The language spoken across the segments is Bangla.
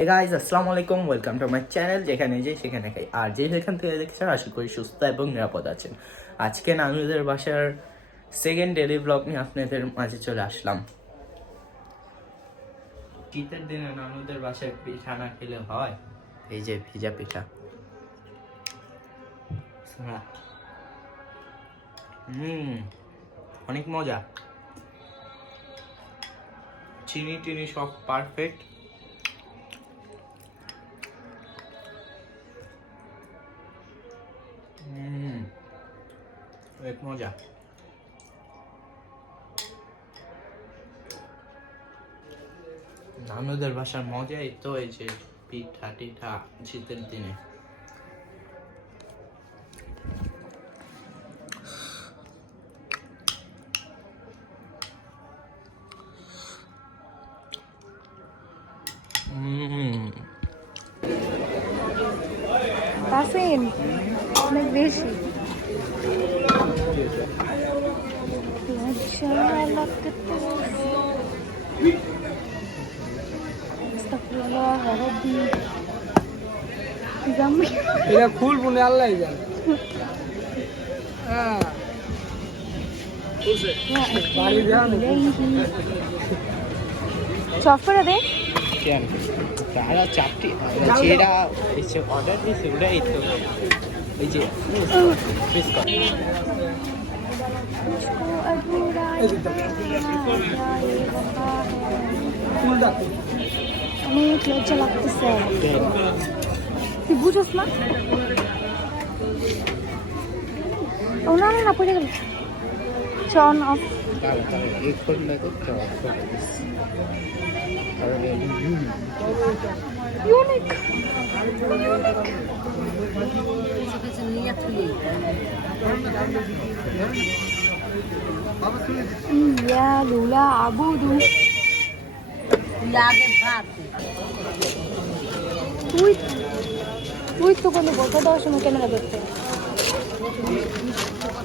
হে গাইজ আসসালামু আলাইকুম ওয়েলকাম টু মাই চ্যানেল যেখানে যে সেখানে খাই। আর যে যেখান থেকে দেখছেন, আশা করি সুস্থ এবং নিরাপদ আছেন। আজকে নানুদের বাসার সেকেন্ড ডেলি ব্লগ নিয়ে আপনাদের মাঝে চলে আসলাম। শীতের দিনে নানুদের বাসায় পিঠা না খেলে হয়? এই যে ভিজা পিঠা। হুম, অনেক মজা। চিনি টিনি সব পারফেক্ট মজা নানুদের ভাষার মজাই তো এই যে পিঠা টিঠা শীতের দিনে। অনেক বেশি। এটা ফুল মনে আল্লাহ হ্যাঁ। যান চপ করে দে। তারা চারটি। যেটা অর্ডার দিয়েছে ওটাই তো এই যে অনেক লজ্জা লাগতেছে তুই বুঝোস না ও না না না পড়ে গেল চন অফ তারা তারা এই ফোনটা করতে কারণ ইউনিক তুই তুই তো কোনো কথা দেওয়ার সময় ক্যামেরা ধরতে।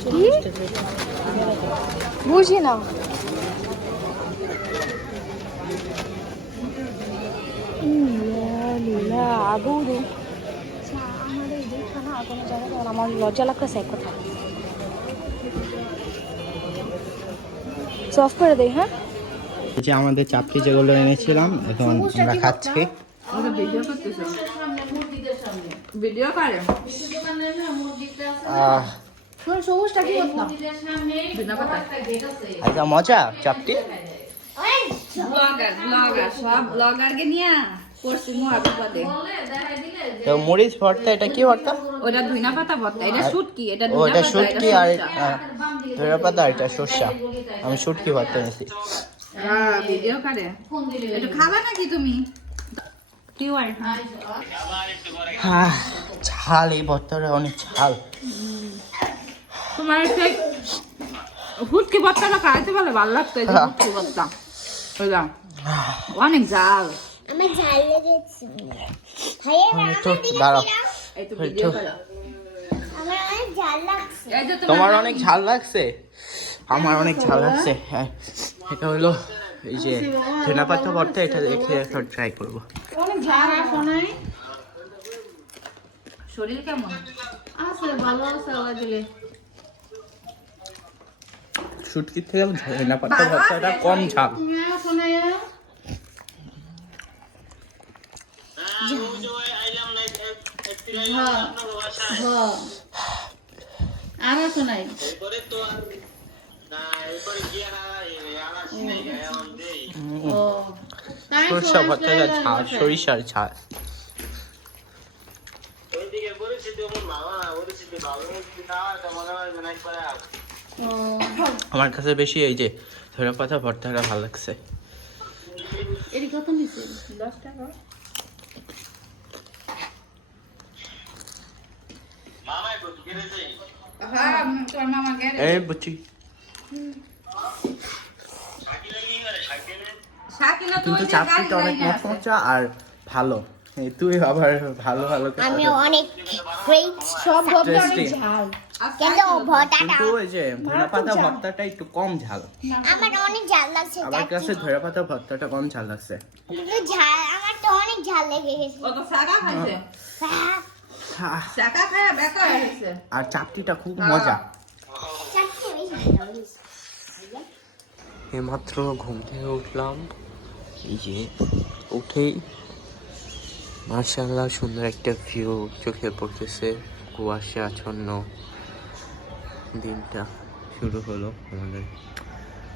কি? বুঝি না। লুলা আবুদু আচ্ছা, আমার লজ্জা লাগতেছে এক কথা সফট করে দেই হ্যাঁ? এই যে আমাদের চাপটি যেগুলো এনেছিলাম এখন আমরা খাচ্ছি। আচ্ছা মজা চাপটি ব্লগার ব্লগার সব ব্লগারকে নিয়ে করছি মহাবিপদে তো মরিচ ভর্তা এটা কি ভর্তা? ওটা ধুইনা পাতা ভর্তা এটা শুটকি এটা ধুইনা এটা পাতা শুটকি আর সরষা। ধরে পাতা আর এটা সর্ষা আমি শুটকি ভর্তা এনেছি। হ্যাঁ ভিডিও করে। একটু খাবা নাকি তুমি? কি হয় হ্যাঁ ঝাল এই ভর্তাটা অনেক ঝাল। তোমার সেই ফুটকি ভর্তাটা খাইতে বলে ভালো লাগতো এই যে ফুটকি ভর্তা। অনেক জাল আমার ঝাল লেগেছে ভাইয়া আমি তো দাঁড়াও। এই তো এই ভিডিও তো। করো। আমার অনেক ঝাল লাগছে। তোমার অনেক ঝাল লাগছে? আমার অনেক ঝাল লাগছে হ্যাঁ। এটা হলো এই যে ধনা পাতা ভর্তা এটা দেখে এখন ট্রাই করব। শরীর কেমন? আছে ভালো আছে আল্লাহ দিলে। শুটকির থেকে ধনা পাতা ভর্তাটা কম ঝাল। আর আছে নাই। ও তাই ঝাল সরিষার ঝাল। আমার কাছে বেশি এই যে ধরে পাতা ভর্তাটা ভালো লাগছে। এটি কত নিছে? দশ টাকা হ্যাঁ তোর মামা গেলে এই বুঝছি কিন্তু চাপটিটা অনেক মচমচা আর ভালো। তুই আবার ভালো ভালো আমি অনেক গ্রেট সব. ঝাল। কিন্তু ভর্তাটা ওই যে ধনে পাতা ভর্তাটা একটু কম ঝাল। আমার অনেক ঝাল লাগছে আমার কাছে ধনে পাতা ভর্তাটা কম ঝাল লাগছে। কিন্তু ঝাল আমার তো অনেক ঝাল লেগে গেছে। ও তো শাকা খাইছে হ্যাঁ, খায় বেকার হয়েছে আর চাপটিটা খুব মজা। ভালো হয়েছে। এইমাত্র ঘুম থেকে উঠলাম। এই যে উঠেই মার্শাল্লাহ সুন্দর একটা ভিউ চোখে পড়তেছে কুয়াশা আচ্ছন্ন। দিনটা শুরু হলো আমাদের।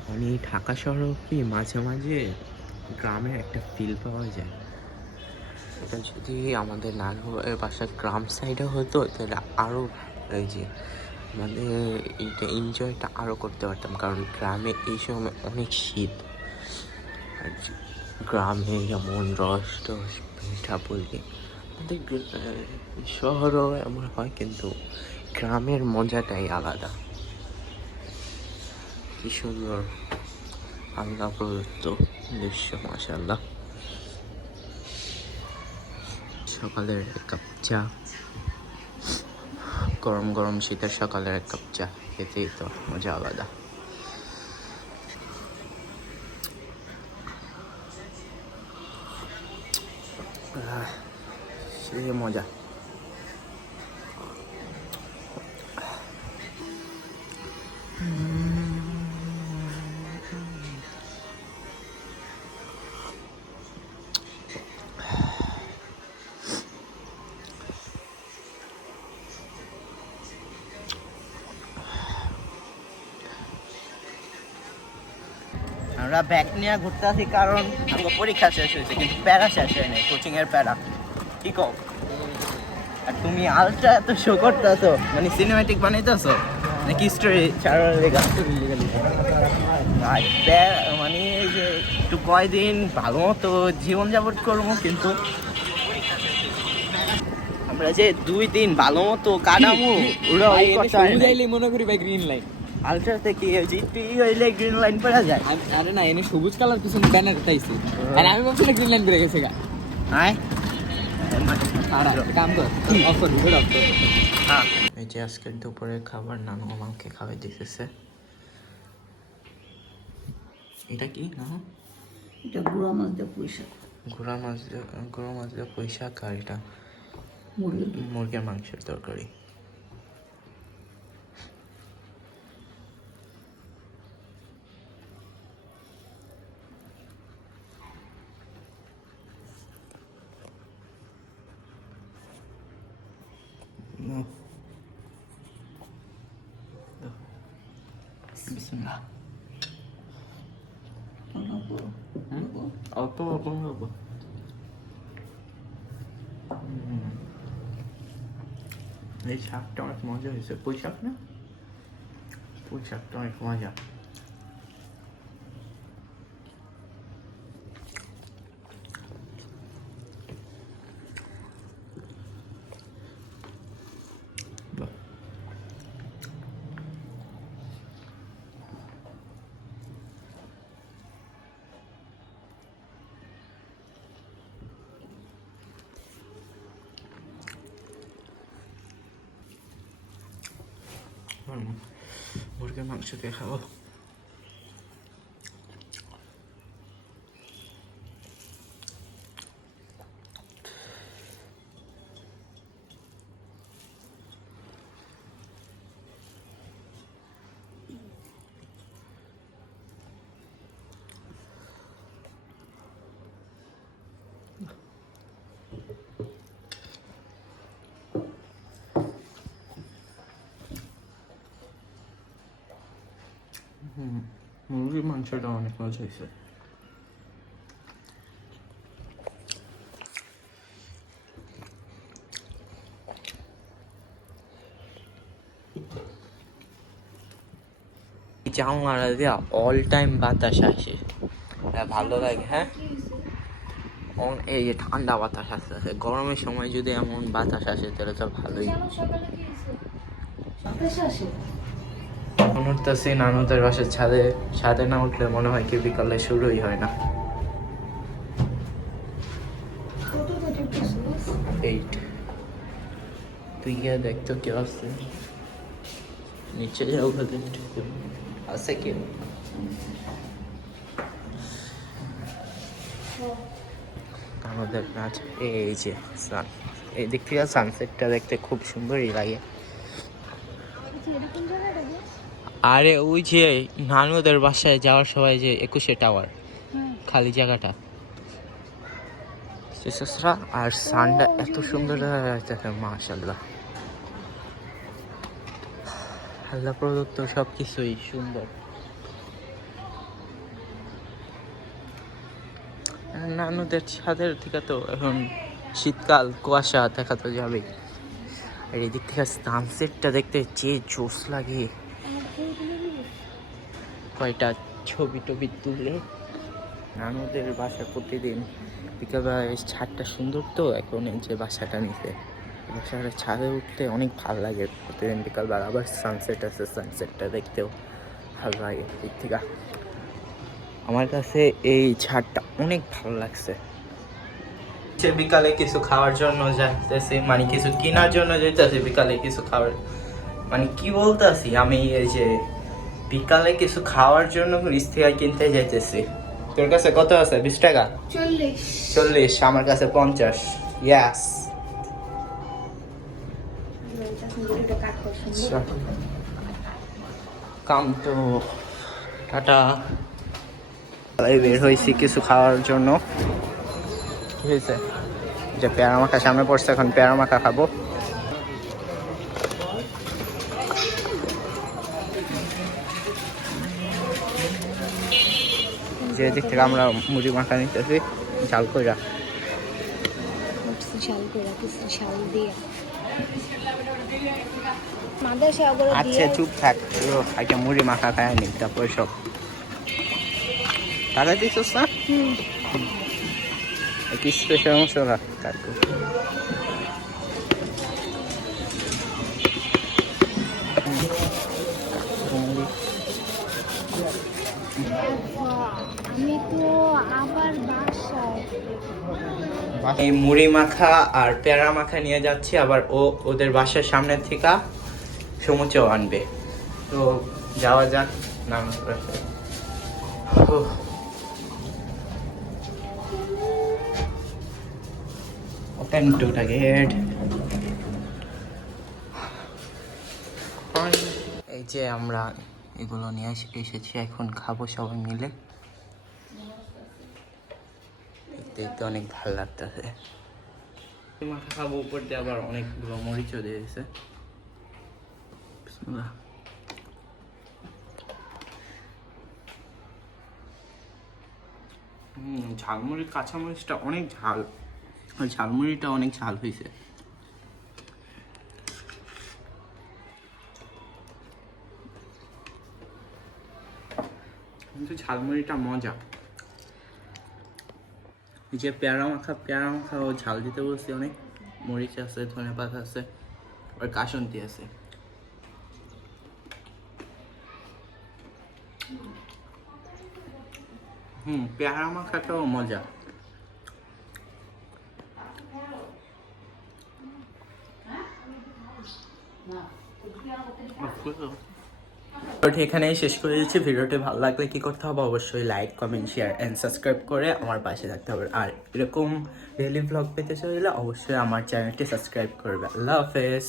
মানে এই ঢাকা শহরেও কি মাঝে মাঝে গ্রামের একটা ফিল পাওয়া যায়। এটা যদি আমাদের নানুর বাসা গ্রাম সাইডে হতো, তাহলে আরও এই যে মানে এইটা এনজয়টা আরও করতে পারতাম। কারণ গ্রামে এই সময় অনেক শীত। আর গ্রামে যেমন রস টস পিঠা পুলি। আমাদের শহরও এমন হয়, কিন্তু গ্রামের মজাটাই আলাদা। কি সুন্দর আল্লাহ প্রদত্ত দৃশ্য মাসাল্লাহ সকালের এক কাপ চা। গরম গরম শীতের সকালের এক কাপ চা। খেতেই তো মজা আলাদা। সে মজা। আমরা ব্যাগ নিয়ে ঘুরতে আসি কারণ আমার পরীক্ষা শেষ হয়েছে কিন্তু প্যারা শেষ হয়নি কোচিং এর প্যারা। কি কও? আর তুমি আলট্রা এত শো করতেছো মানে সিনেমাটিক বানাইতেছো? নাকি স্টোরি লেগা আর মানে এই যে একটু কয়দিন ভালো মতো জীবনযাপন করব কিন্তু আমরা যে দুই দিন ভালো মতো কাটাবো ওরা মনে করি ভাই গ্রিন লাইন আলট্রাতে কি ওই একটু ই হইলে গ্রিন লাইন পড়া যায়। আরে না এনে সবুজ কালার কিছু ব্যানার তাইছে আর আমি ভাবছিলাম গ্রিন লাইন করে গেছে গা। আয়। আর কাম কর অফ কর ভিডিও অফ কর। হ্যাঁ। এই যে আজকের দুপুরের খাবার নানু আমাকে খাওয়াই দিতেছে। এটা কি না এটা গুঁড়া মাছ দিয়ে পয়সা ঘোড়া মাছ দিয়ে ঘোড়া মাছ দিয়ে শাক আর এটা মুরগির মুরগির মাংসের তরকারি। বিসমিল্লাহ অল্প অল্প অল্প এই শাকটা অনেক মজা হয়েছে পুঁই শাক না পুঁই শাকটা অনেক মজা হুম, মুরগির মাংস দিয়ে খাব মুরগির মাংসটা অনেক মজা হয়েছে জানলা দিয়া অল টাইম বাতাস আসে ভালো লাগে হ্যাঁ? অন- এই যে ঠান্ডা বাতাস আসতেছে গরমের সময় যদি এমন বাতাস আসে তাহলে তো ভালোই। এখন উঠতেছি নানুদের বাসার ছাদে। ছাদে না উঠলে মনে হয় কি বিকালে শুরুই হয় না। এইট তুই গিয়ে দেখতো কি আসছে নিচে যাও আছে কি আমাদের নাচ এই যে সান এই দিক থেকে সানসেটটা দেখতে খুব সুন্দরই লাগে। আরে ওই যে নানুদের বাসায় যাওয়ার সময় যে একুশে টাওয়ার খালি জায়গাটা। শেষরা আর সানটা এত সুন্দর দেখা মাশাল্লাহ আল্লাহ প্রদত্ত সব কিছুই সুন্দর। নানুদের ছাদের থেকে তো এখন শীতকাল কুয়াশা দেখা তো যাবেই। আর এদিক থেকে সানসেটটা দেখতে যে জোস লাগে। কয়টা ছবি টবি তুলে নানুদের বাসা প্রতিদিন বিকেলবেলা এই ছাদটা সুন্দর তো এখন এই যে বাসাটা নিতে বাসাটা ছাদে উঠতে অনেক ভালো লাগে প্রতিদিন বিকালবেলা। আবার সানসেট আছে সানসেটটা দেখতেও ভালো লাগে দিক থেকে। আমার কাছে এই ছাদটা অনেক ভালো লাগছে। সে বিকালে কিছু খাওয়ার জন্য যাইতেছি মানে কিছু কেনার জন্য যাইতেছি বিকালে কিছু খাওয়ার। মানে কি বলতে বলতেছি আমি এই যে বিকালে কিছু খাওয়ার জন্য থেকে কিনতে যাইতেছি। তোর কাছে কত আছে? বিশ টাকা? চল্লিশ। চল্লিশ আমার কাছে পঞ্চাশ। ইয়াস কাম তো টাটা। বের হয়েছি কিছু খাওয়ার জন্য। কি হয়েছে? যে পেয়ারা মাখা সামনে পড়ছে এখন পেয়ারা মাখা খাব। যে দিক থেকে আমরা মুড়ি মাখা নিতেছি ঝাল কইরা। কিছু দিয়ে। আচ্ছা চুপ থাক। মুড়ি মাখা খায় নি তারপর সব। টাকা দিছিস না? কি স্পেশাল কাকু বাসায়। এই মুড়ি মাখা আর পেয়ারা মাখা নিয়ে যাচ্ছি, আবার ও ওদের বাসার সামনে থেকে সমুচও আনবে। তো যাওয়া যাক, নাম ওপেন টু গেট এই যে আমরা এগুলো নিয়ে এসে- এসেছি, এখন খাব সবাই মিলে। দেখতে দেখতে অনেক ভালো লাগতেছে। মাথা খাব, উপর দিয়ে আবার অনেকগুলো মরিচও দিয়েছে বিসমিল্লাহ। হুম ঝালমুড়ি কাঁচামরিচটা অনেক ঝাল। ঝালমুড়িটা অনেক ঝাল হয়েছে কিন্তু ঝালমুড়িটা মজা। যে পেয়ারা মাখা পেয়ারা মাখা ও ঝাল দিতে বলছি অনেক। মরিচ আছে, ধনে পাতা আছে, আর কাসন্তি আছে। হুম, পেয়ারা মাখাটাও মজা। ভিডিওটি এখানেই শেষ করে দিচ্ছি। ভিডিওটি ভালো লাগলে কি করতে হবে অবশ্যই like comment share and subscribe করে আমার পাশে থাকতে হবে। আর এরকম ডেলি ব্লগ পেতে চাইলে অবশ্যই আমার চ্যানেলটি সাবস্ক্রাইব করবে। আল্লাহ হাফেজ।